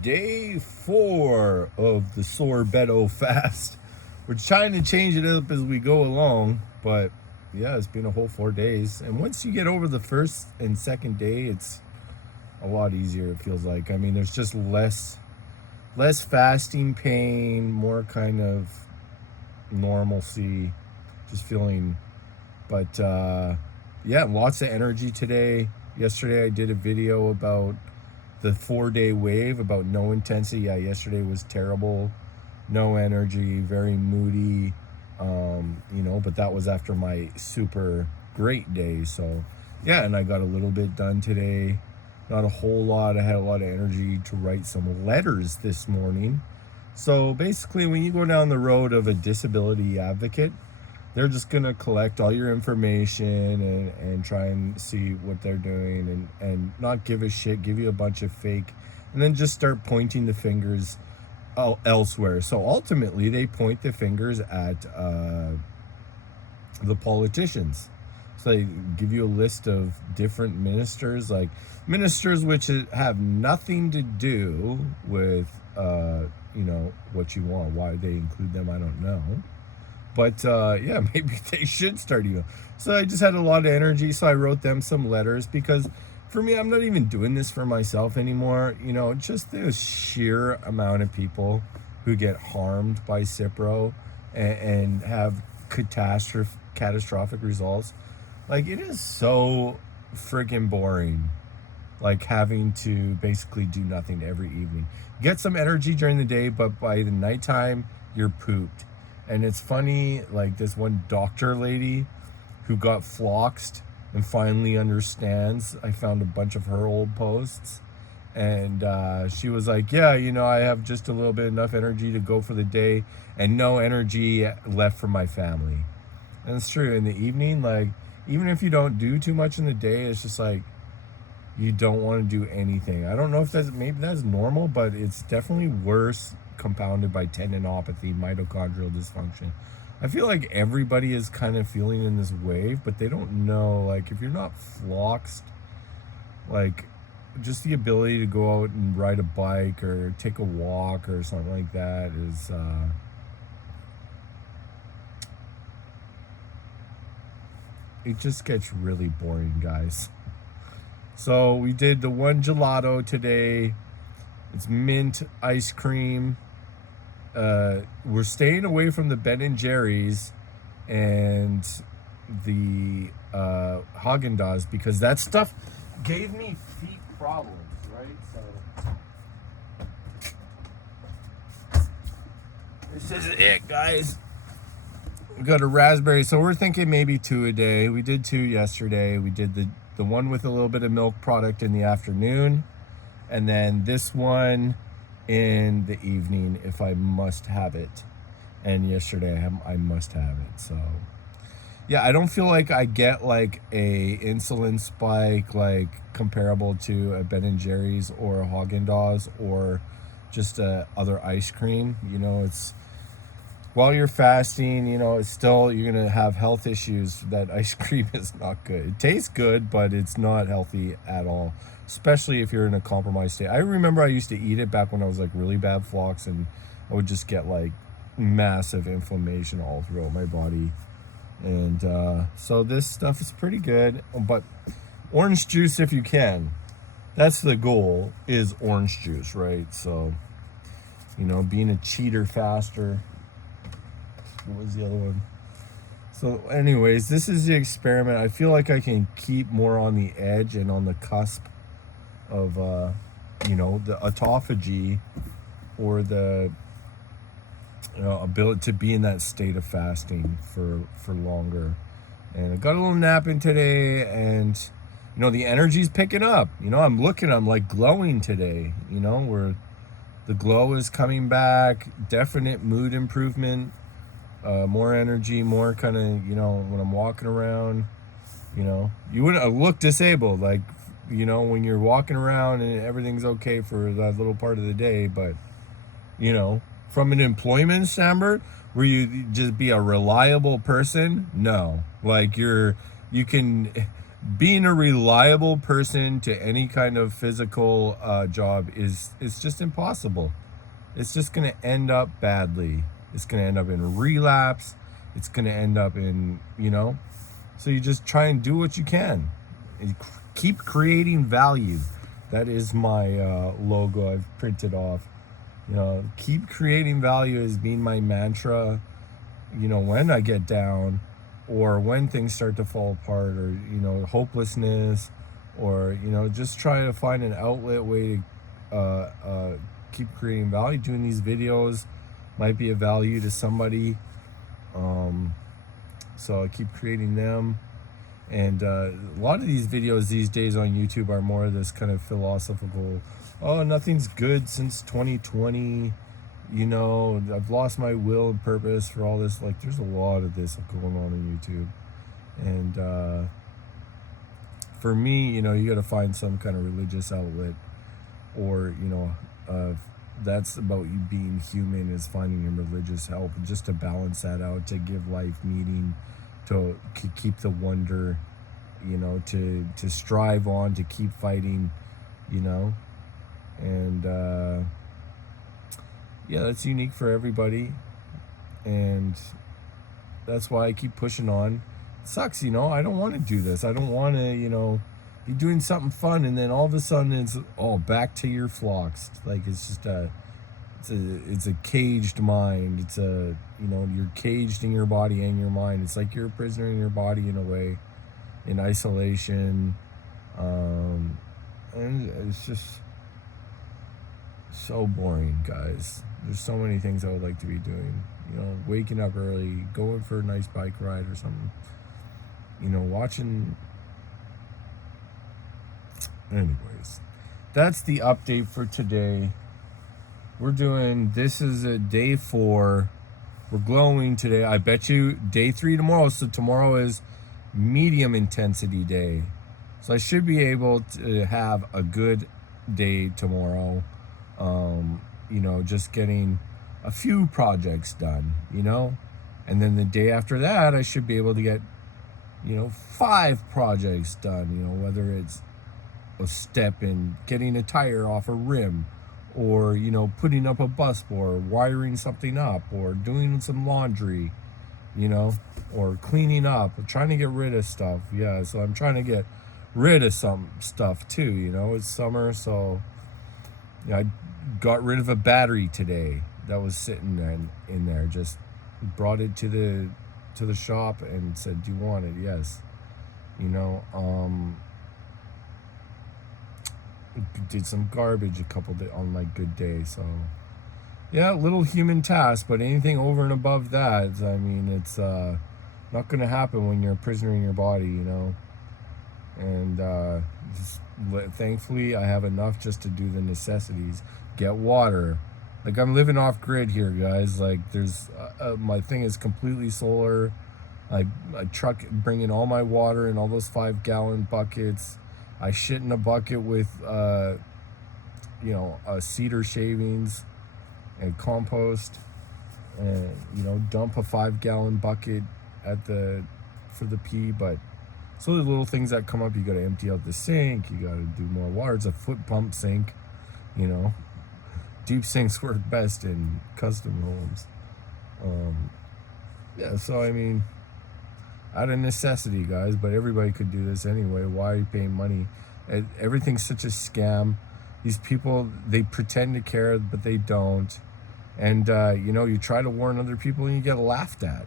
Day 4 of the sorbetto fast. We're trying to change it up as we go along, but yeah, it's been a whole 4 days. And once you get over the first and second day, it's a lot easier, it feels like. I mean, there's just less fasting pain, more kind of normalcy, just feeling. But yeah, lots of energy today. Yesterday I did a video about the 4-day wave, about no intensity. Yeah, yesterday was terrible, no energy, very moody, but that was after my super great day. So yeah, and I got a little bit done today, not a whole lot. I had a lot of energy to write some letters this morning. So basically, when you go down the road of a disability advocate, they're just going to collect all your information and try and see what they're doing and not give a shit, give you a bunch of fake, and then just start pointing the fingers elsewhere. So ultimately, they point the fingers at the politicians. So they give you a list of different ministers, like ministers which have nothing to do with, what you want. Why they include them, I don't know. But yeah, maybe they should start even. So I just had a lot of energy, so I wrote them some letters because for me, I'm not even doing this for myself anymore. Just the sheer amount of people who get harmed by Cipro and have catastrophic results. Like, it is so freaking boring. Like, having to basically do nothing every evening. Get some energy during the day, but by the nighttime, you're pooped. And it's funny, like this one doctor lady who got FLOXXED and finally understands. I found a bunch of her old posts, and she was like, yeah, I have just a little bit enough energy to go for the day and no energy left for my family. And it's true. In the evening, like, even if you don't do too much in the day, it's just like you don't want to do anything. I don't know if maybe that's normal, but it's definitely worse, compounded by tendinopathy, mitochondrial dysfunction. I feel like everybody is kind of feeling in this wave, but they don't know. Like, if you're not FLOXXED, like, just the ability to go out and ride a bike or take a walk or something like that is it just gets really boring, guys. So we did the one gelato today. It's mint ice cream. We're staying away from the Ben & Jerry's and the Haagen-Dazs because that stuff gave me feet problems, right? So this is it, guys. We got a raspberry, so we're thinking maybe 2 a day. We did 2 yesterday. We did the one with a little bit of milk product in the afternoon, and then this one in the evening if I must have it. And yesterday I must have it. So yeah, I don't feel like I get like a insulin spike like comparable to a Ben & Jerry's or a Haagen-Dazs or just other ice cream. It's while you're fasting, it's still, you're gonna have health issues. That ice cream is not good. It tastes good, but it's not healthy at all, especially if you're in a compromised state. I remember I used to eat it back when I was like really bad FLOXXED, and I would just get like massive inflammation all throughout my body. And so this stuff is pretty good, but orange juice if you can. That's the goal, is orange juice, right? So, being a cheater faster. What was the other one? So anyways, this is the experiment. I feel like I can keep more on the edge and on the cusp of, the autophagy or the ability to be in that state of fasting for longer. And I got a little nap in today, and, the energy's picking up. I'm like glowing today, where the glow is coming back, definite mood improvement. More energy, more kind of, when I'm walking around, you wouldn't look disabled, like, when you're walking around and everything's okay for that little part of the day. But, from an employment standard, where you just be a reliable person, no. Like, you can being a reliable person to any kind of physical job it's just impossible. It's just going to end up badly. It's going to end up in relapse. It's going to end up in, so you just try and do what you can. And keep creating value. That is my logo I've printed off. Keep creating value as being my mantra, when I get down or when things start to fall apart or, hopelessness or, just try to find an outlet way to keep creating value. Doing these videos might be a value to somebody. So I keep creating them. And a lot of these videos these days on YouTube are more of this kind of philosophical, oh, nothing's good since 2020. I've lost my will and purpose for all this. Like, there's a lot of this going on YouTube. And for me, you got to find some kind of religious outlet, or, that's about you being human, is finding your religious help just to balance that out, to give life meaning, to keep the wonder, to strive on, to keep fighting, and yeah, that's unique for everybody, and that's why I keep pushing on. It sucks, I don't want to do this. I don't want to, be doing something fun, and then all of a sudden it's back to your FLOXXED. Like, it's just it's a caged mind. It's you're caged in your body and your mind. It's like you're a prisoner in your body in a way, in isolation, and it's just so boring, guys. There's so many things I would like to be doing. Waking up early, going for a nice bike ride or something. Watching. Anyways, that's the update for today. This is a day 4. We're glowing today. I bet you day 3 tomorrow. So tomorrow is medium intensity day. So I should be able to have a good day tomorrow. Just getting a few projects done, and then the day after that, I should be able to get, 5 projects done, whether it's a step in getting a tire off a rim, or putting up a bus bar, wiring something up, or doing some laundry, or cleaning up, trying to get rid of stuff. Yeah, so I'm trying to get rid of some stuff too. It's summer, so I got rid of a battery today that was sitting in there. Just brought it to the shop and said, do you want it? Yes. Did some garbage a couple days on my good day. So yeah, little human task, but anything over and above that, it's not going to happen when you're a prisoner in your body, and thankfully I have enough just to do the necessities. Get water. Like, I'm living off grid here, guys. Like, there's my thing is completely solar. I truck bringing all my water in all those 5-gallon buckets. I shit in a bucket with, cedar shavings and compost, and, dump a 5-gallon bucket for the pee. But so the little things that come up, you got to empty out the sink. You got to do more water. It's a foot pump sink, Deep sinks work best in custom homes. Yeah, so out of necessity, guys, but everybody could do this anyway. Why are you paying money? Everything's such a scam. These people, they pretend to care, but they don't. And, you try to warn other people and you get laughed at.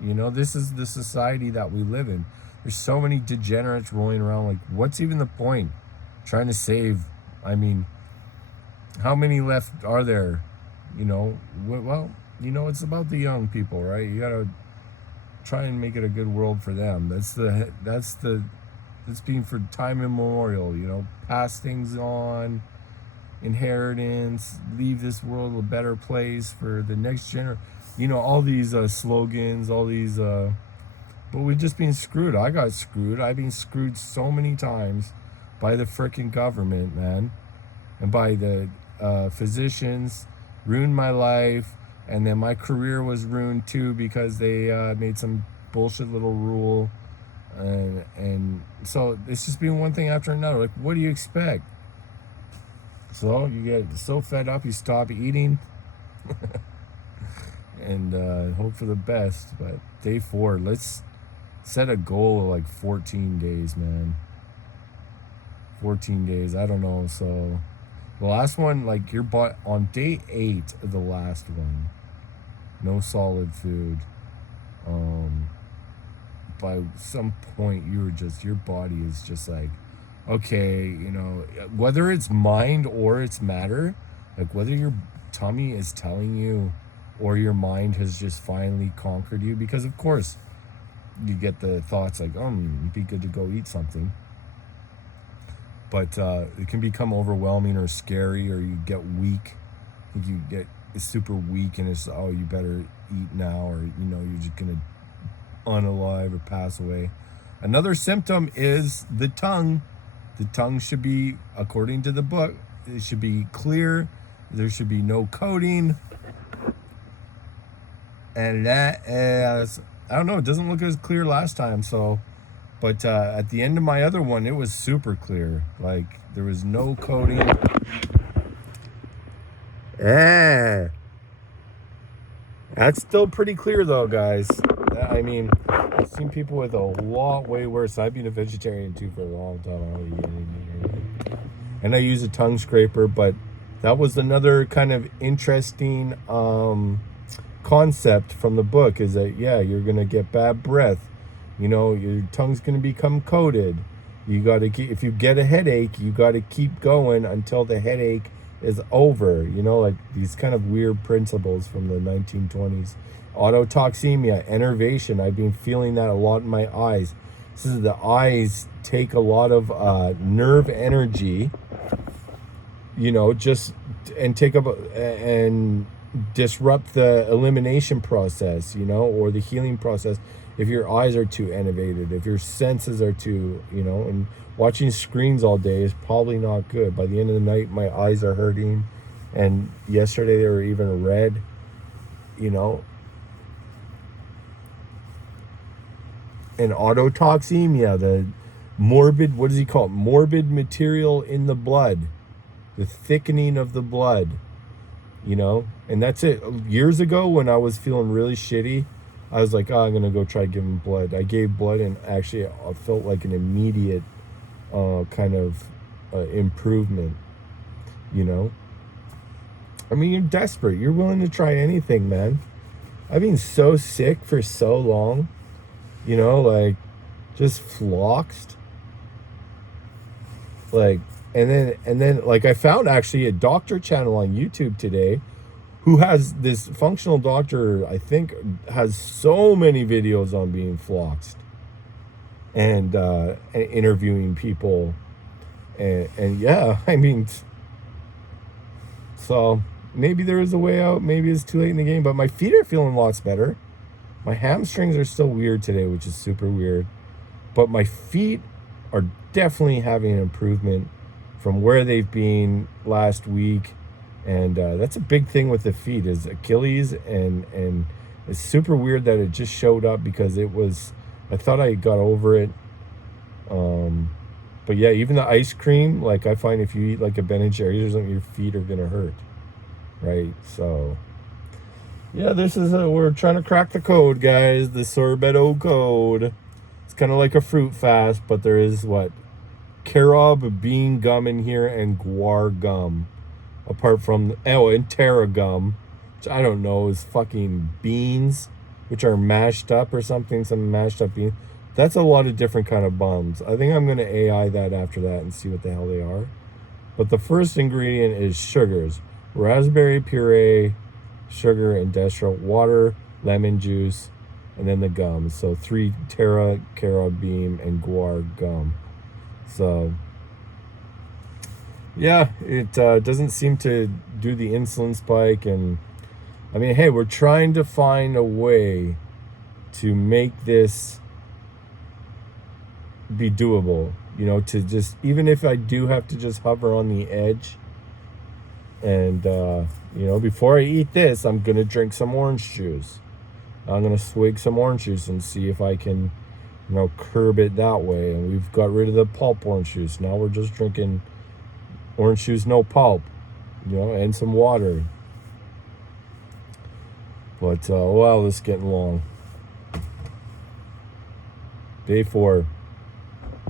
This is the society that we live in. There's so many degenerates rolling around. Like, what's even the point? Trying to save. How many left are there? Well, it's about the young people, right? You got to try and make it a good world for them. That's been for time immemorial, pass things on, inheritance, leave this world a better place for the next generation. All these slogans, all these, but we've just been screwed. I got screwed. I've been screwed so many times by the frickin' government, man, and by the physicians. Ruined my life. And then my career was ruined too because they made some bullshit little rule. And so it's just been one thing after another. Like, what do you expect? So you get so fed up, you stop eating, and hope for the best. But day 4, let's set a goal of like 14 days, man. 14 days. I don't know. So the last one, like your butt on day 8 of the last one, no solid food. By some point your body is just like, okay, whether it's mind or it's matter, like whether your tummy is telling you or your mind has just finally conquered you, because of course you get the thoughts like, it'd be good to go eat something, but it can become overwhelming or scary, or you get weak. You get super weak and it's, oh, you better eat now, or you're just gonna unalive or pass away. Another symptom is the tongue. The tongue should be, according to the book, it should be clear. There should be no coating. And that is, I don't know, it doesn't look as clear last time. So, but at the end of my other one, it was super clear. Like, there was no coating. That's still pretty clear though, guys. I mean, I've seen people with a lot way worse. I've been a vegetarian too for a long time. I don't eat anything. And I use a tongue scraper, but that was another kind of interesting concept from the book, is that, yeah, you're going to get bad breath. Your tongue's going to become coated. You got to keep, if you get a headache, you got to keep going until the headache is over. Like these kind of weird principles from the 1920s. Autotoxemia, enervation. I've been feeling that a lot in my eyes. This is, the eyes take a lot of nerve energy, just, and take up and disrupt the elimination process, or the healing process. If your eyes are too enervated, if your senses are too, and watching screens all day is probably not good. By the end of the night, my eyes are hurting, and yesterday they were even red, And autotoxemia, the morbid, what does he call it? Morbid material in the blood, the thickening of the blood, and that's it. Years ago, when I was feeling really shitty, I was like, I'm going to go try giving blood. I gave blood, and actually I felt like an immediate kind of improvement, I mean, you're desperate. You're willing to try anything, man. I've been so sick for so long, like just FLOXXED. Like, and then like I found actually a doctor channel on YouTube today who has, this functional doctor, I think, has so many videos on being FLOXXED and interviewing people. And yeah, I mean, so maybe there is a way out. Maybe it's too late in the game, but my feet are feeling lots better. My hamstrings are still weird today, which is super weird, but my feet are definitely having an improvement from where they've been last week. And that's a big thing with the feet, is Achilles, and it's super weird that it just showed up, because it was, I thought I got over it. But yeah, even the ice cream, like I find if you eat like a Ben & Jerry's or something, your feet are gonna hurt, right? So yeah, this is we're trying to crack the code, guys. The sorbetto code. It's kind of like a fruit fast, but there is carob bean gum in here, and guar gum, apart from and Terra gum, which I don't know is fucking beans, which are mashed up or something, some mashed up beans. That's a lot of different kind of bums. I think I'm gonna AI that after that and see what the hell they are. But the first ingredient is sugars: raspberry puree, sugar and dextro, water, lemon juice, and then the gum. So 3 Terra, carob bean, and guar gum. So yeah, it doesn't seem to do the insulin spike. And I mean, hey, we're trying to find a way to make this be doable, to just, even if I do have to just hover on the edge, and before I eat this, I'm gonna drink some orange juice. I'm gonna swig some orange juice and see if I can you know, curb it that way. And we've got rid of the pulp orange juice. Now we're just drinking orange juice, no pulp, you know, and some water. But, wow, this is getting long. Day 4.